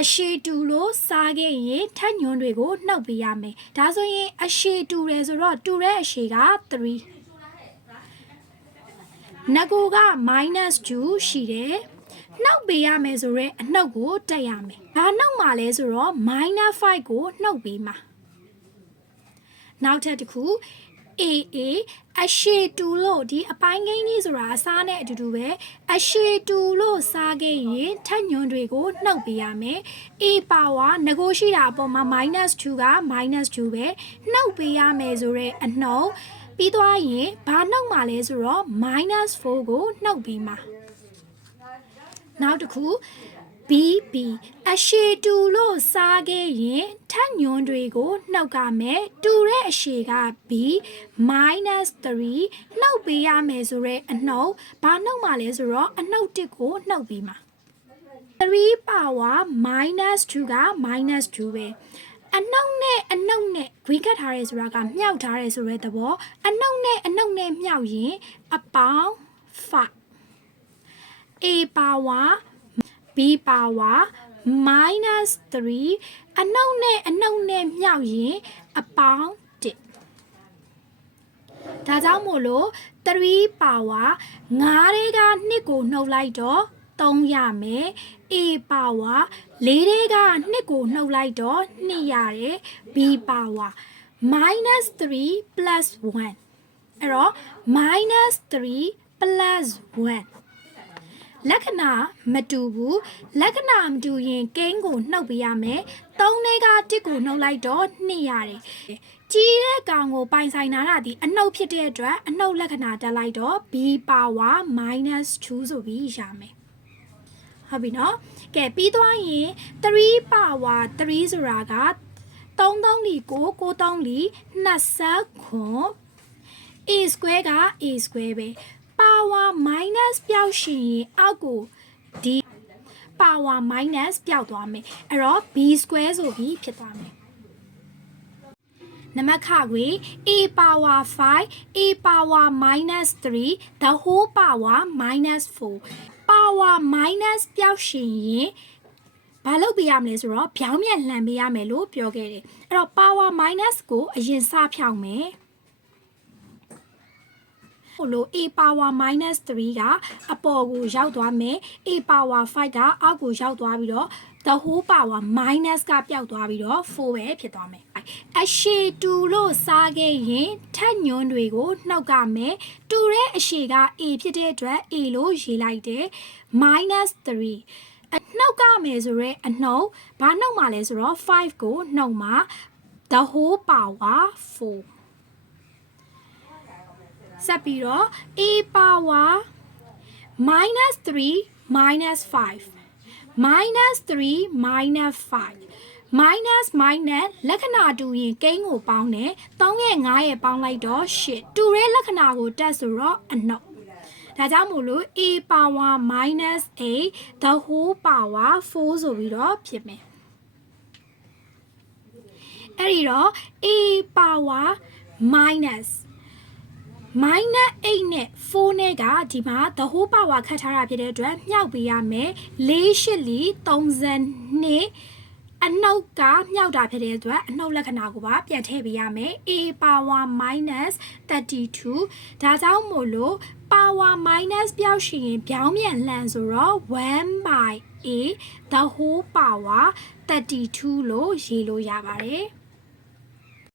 အရှိတူလို့စားခဲ့ရင်ထက်ညွန်းတွေကိုနှုတ်ပေးရမယ်ဒါဆိုရင်အရှိတူတယ်ဆိုတော့တူတဲ့အရှိက3ငကိုက -2 ရှိတယ်နှုတ်ပေးရမယ်ဆိုတော့အနှုတ်ကိုတက်ရမယ်ဘာနှုတ်မှာလဲဆိုတော့ -5 ကိုနှုတ်ပေးမှာနောက်ထပ်တစ်ခုAA အရှိတူလို့ဒီအပိုင်းကိန်းကြီးဆိုတာအစားနဲ့အတူတူပဲအရှိတူလို့စားခဲ့ရင်ထက်ညွန်းတွေကိုနှုတ်ပေးရမယ် A ပါဝါငကိုရှိတာအပေါ်မှာ -2 က -2 ပဲနှုတ်ပေးရမယ်ဆိုတော့အနှုတ်ပြီးသွားရင်ဘာနှုတ်မှာလဲဆိုတော့ -4 ကိုနှုတ်ပေးမှာနောက်တစ်ခု BB အရှိတူလို့စားခဲ့ရင်ထက်ညွန်းတွေကိုနှုတ်ကမယ်တူတဲ့အရှိက B -3 နှုတ်ပေးရမယ်ဆိုတော့အနှုတ်ဘာနှုတ်မှာလဲဆိုတော့အနှုတ်1ကိုနှုတ်ပေးမှာ3ပါဝါ -2 က -2 ပဲအနှုတ်နဲ့ဂွေးကတ်ထားရဲဆိုတာကမြှောက်ထားရဲဆိုတဲ့သဘောအနှုတ်နဲ့မြှောက်ရင်အပေါင်း5 A ပါဝါB ပါဝါ -3 အနှုတ်နဲ့မြှောက်ရင်အပေါင်း1ဒါကြောင့်မို့လို့3ပါဝါ9ထဲက2ကိုနှုတ်လိုက်တော့3ရမယ် A ပါဝါ4ထဲက2ကိုနှုတ်လိုက်တော့2ရတယ် B ပါဝါ -3 plus 1အဲ့တော့ -3 plus 1လက္ခဏာမတူဘူးလက္ခဏာမတူရင်ကိန်းကိုနှုတ်ပေးရမယ်3ထဲက1ကိုနှုတ်လိုက်တော့2ရတယ်ကြီးတဲ့ကောင်ကိုပိုင်ဆိုင်လာတာဒီအနှုတ်ဖြစ်တဲ့အတွက်အနှုတ်လက္ခဏာတက်လိုက်တော့ B ပါဝါ -2 ဆိုပြီးရမယ်ဟုတ်ပြီနော်ကဲပြီးသွားရင်3ပါဝါ3ဆိုတာက3 3လီကို3လီ29 A square က A square ပဲပါဝါ minus ပြောက်ရှင်ရင်အောက်ကိုဒီပါဝါ minus ပြောက်သွားမယ်အဲ့တော့ B square ဆိုပြီးဖြစ်သွားမယ်နံပါတ်ခခွေ A power 5 A power -3 the whole power -4 power minus ပြောက်ရှင်ရင်ဘာလုပ်ပေးရမလဲဆိုတော့ပြောင်းပြန်လှန်ပေးရမယ်လို့ပြောခဲ့တယ်အဲ့တော့ power minus ကိုအရင်စဖြောင်းမယ်လို့ A power -3 ကအပေါ်ကိုရောက်သွားမယ် A power 5ကအောက်ကိုရောက်သွားပြီးတော့ the whole power minus ကပျောက်သွားပြီးတော့4ပဲဖြစ်သွားမယ်အရှိတူလို့စားခဲ့ရင်ထက်ညွန်းတွေကိုနှုတ်ကမယ်တူတဲ့အရှိက A ဖြစ်တဲ့အတွက် A လို့ရေးလိုက်တယ် -3 အနှုတ်ကမယ်ဆိုရဲအနှုတ်ဘာနှုတ်မှာလဲဆိုတော့5ကိုနှုတ်မှာ the whole power 4ဆက်ပြီးတော့ A power -3 -5 -3 -5 minus လက္ခဏာတူရင်ကိန်းကိုပေါင်းတယ်3ရဲ့5ရဲ့ပေါင်းလိုက်တော့8တူတဲ့လက္ခဏာကိုတက်ဆိုတော့အနှုတ်ဒါကြောင့်မို့လို့ A power -8 the whole power 4ဆိုပြီးတော့ဖြစ်မယ်အဲ့ဒီတော့ A power minus -8 နဲ့4နဲ့ကဒီမှာ the whole power ခတ်ထားတာဖြစ်တဲ့အတွက်မြှောက်ပေးရမယ်4 8လီ32အနှုတ်ကမြှောက်တာဖြစ်တဲ့အတွက်အနှုတ်လက္ခဏာကိုပါပြန်ထည့်ပေးရမယ် A power -32 ဒါကြောင့်မို့လို့ power minus ပြောက်ရှင်ရင်ပြောင်းပြန်လှန်ဆိုတော့1 by A the whole power 32လို့ရေးလို့ရပါတယ်